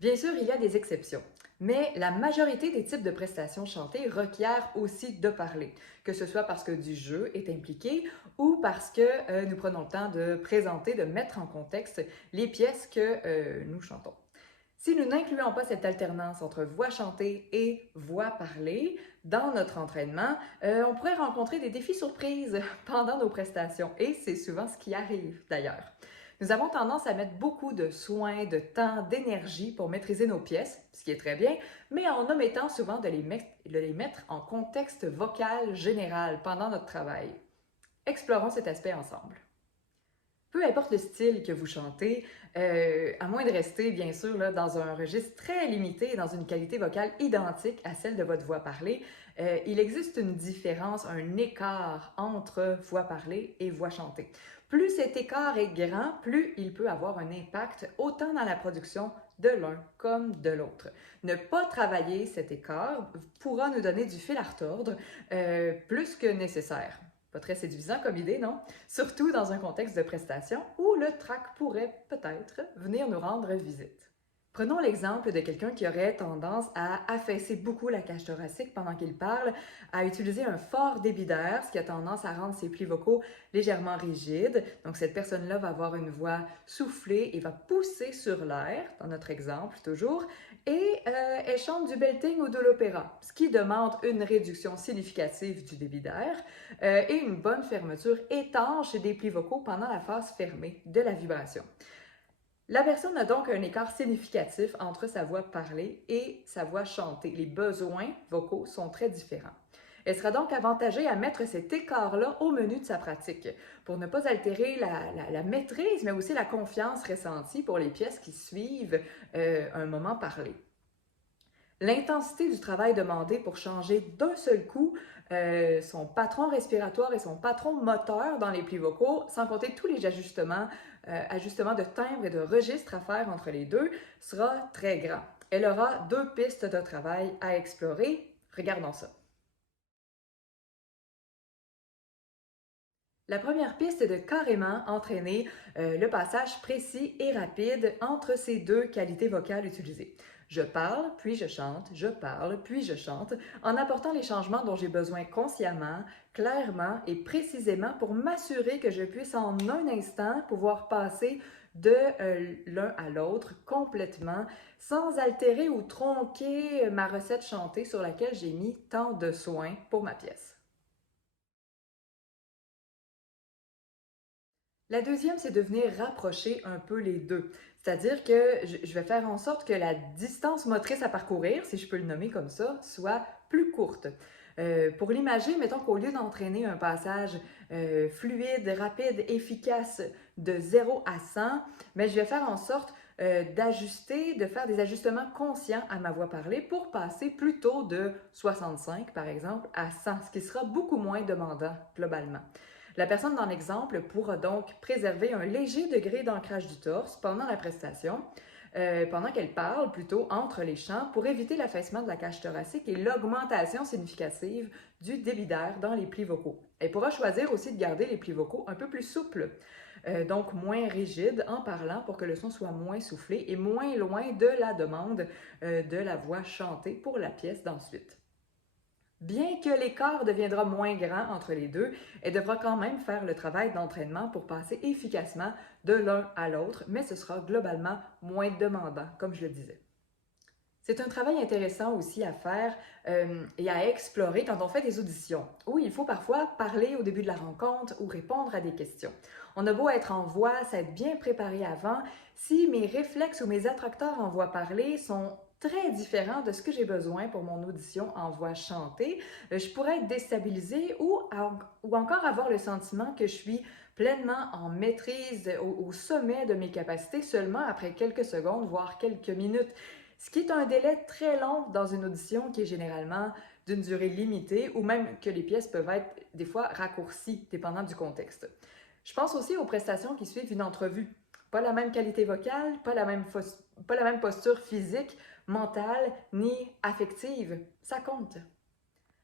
Bien sûr, il y a des exceptions, mais la majorité des types de prestations chantées requièrent aussi de parler, que ce soit parce que du jeu est impliqué ou parce que nous prenons le temps de présenter, de mettre en contexte les pièces que nous chantons. Si nous n'incluons pas cette alternance entre voix chantée et voix parlée dans notre entraînement, on pourrait rencontrer des défis surprises pendant nos prestations et c'est souvent ce qui arrive d'ailleurs. Nous avons tendance à mettre beaucoup de soins, de temps, d'énergie pour maîtriser nos pièces, ce qui est très bien, mais en omettant souvent de les mettre en contexte vocal général pendant notre travail. Explorons cet aspect ensemble. Peu importe le style que vous chantez, à moins de rester bien sûr là, dans un registre très limité et dans une qualité vocale identique à celle de votre voix parlée, il existe une différence, un écart entre voix parlée et voix chantée. Plus cet écart est grand, plus il peut avoir un impact autant dans la production de l'un comme de l'autre. Ne pas travailler cet écart pourra nous donner du fil à retordre plus que nécessaire. Pas très séduisant comme idée, non? Surtout dans un contexte de prestation où le trac pourrait peut-être venir nous rendre visite. Prenons l'exemple de quelqu'un qui aurait tendance à affaisser beaucoup la cage thoracique pendant qu'il parle, à utiliser un fort débit d'air, ce qui a tendance à rendre ses plis vocaux légèrement rigides. Donc cette personne-là va avoir une voix soufflée et va pousser sur l'air, dans notre exemple toujours, et elle chante du belting ou de l'opéra, ce qui demande une réduction significative du débit d'air et une bonne fermeture étanche des plis vocaux pendant la phase fermée de la vibration. La personne a donc un écart significatif entre sa voix parlée et sa voix chantée. Les besoins vocaux sont très différents. Elle sera donc avantagée à mettre cet écart-là au menu de sa pratique pour ne pas altérer la maîtrise, mais aussi la confiance ressentie pour les pièces qui suivent un moment parlé. L'intensité du travail demandé pour changer d'un seul coup son patron respiratoire et son patron moteur dans les plis vocaux, sans compter tous les ajustements de timbre et de registre à faire entre les deux, sera très grand. Elle aura deux pistes de travail à explorer. Regardons ça. La première piste est de carrément entraîner le passage précis et rapide entre ces deux qualités vocales utilisées. Je parle, puis je chante, je parle, puis je chante, en apportant les changements dont j'ai besoin consciemment, clairement et précisément pour m'assurer que je puisse en un instant pouvoir passer de l'un à l'autre complètement sans altérer ou tronquer ma recette chantée sur laquelle j'ai mis tant de soins pour ma pièce. La deuxième, c'est de venir rapprocher un peu les deux. C'est-à-dire que je vais faire en sorte que la distance motrice à parcourir, si je peux le nommer comme ça, soit plus courte. Pour l'imager, mettons qu'au lieu d'entraîner un passage fluide, rapide, efficace de 0 à 100, mais je vais faire en sorte d'ajuster, de faire des ajustements conscients à ma voix parlée pour passer plutôt de 65, par exemple, à 100, ce qui sera beaucoup moins demandant globalement. La personne dans l'exemple pourra donc préserver un léger degré d'ancrage du torse pendant la prestation, pendant qu'elle parle plutôt entre les chants pour éviter l'affaissement de la cage thoracique et l'augmentation significative du débit d'air dans les plis vocaux. Elle pourra choisir aussi de garder les plis vocaux un peu plus souples, donc moins rigides en parlant pour que le son soit moins soufflé et moins loin de la demande de la voix chantée pour la pièce d'ensuite. Bien que l'écart deviendra moins grand entre les deux, elle devra quand même faire le travail d'entraînement pour passer efficacement de l'un à l'autre, mais ce sera globalement moins demandant, comme je le disais. C'est un travail intéressant aussi à faire et à explorer quand on fait des auditions, où il faut parfois parler au début de la rencontre ou répondre à des questions. On a beau être en voix, s'être bien préparé avant, si mes réflexes ou mes attracteurs en voix parlée sont très différents de ce que j'ai besoin pour mon audition en voix chantée, je pourrais être déstabilisée ou encore avoir le sentiment que je suis pleinement en maîtrise au sommet de mes capacités seulement après quelques secondes, voire quelques minutes. Ce qui est un délai très long dans une audition qui est généralement d'une durée limitée ou même que les pièces peuvent être des fois raccourcies, dépendant du contexte. Je pense aussi aux prestations qui suivent une entrevue. Pas la même qualité vocale, pas la même posture physique, mentale ni affective. Ça compte.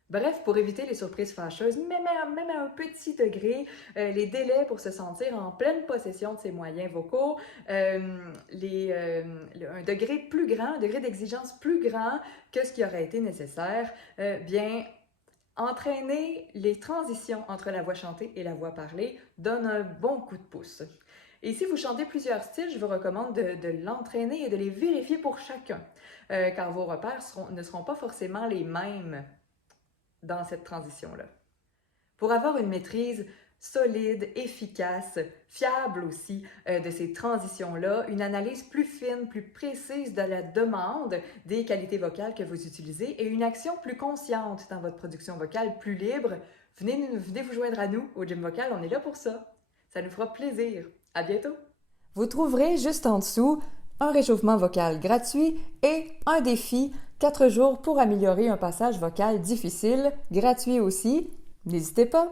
Bref, pour éviter les surprises fâcheuses, même à un petit degré, les délais pour se sentir en pleine possession de ses moyens vocaux, un degré plus grand, un degré d'exigence plus grand que ce qui aurait été nécessaire, bien, entraîner les transitions entre la voix chantée et la voix parlée donne un bon coup de pouce. Et si vous chantez plusieurs styles, je vous recommande de l'entraîner et de les vérifier pour chacun, car vos repères ne seront pas forcément les mêmes dans cette transition-là. Pour avoir une maîtrise solide, efficace, fiable aussi de ces transitions-là, une analyse plus fine, plus précise de la demande des qualités vocales que vous utilisez et une action plus consciente dans votre production vocale, plus libre, venez vous joindre à nous au Gym Vocal, on est là pour ça. Ça nous fera plaisir. À bientôt! Vous trouverez juste en dessous un réchauffement vocal gratuit et un défi 4 jours pour améliorer un passage vocal difficile, gratuit aussi. N'hésitez pas!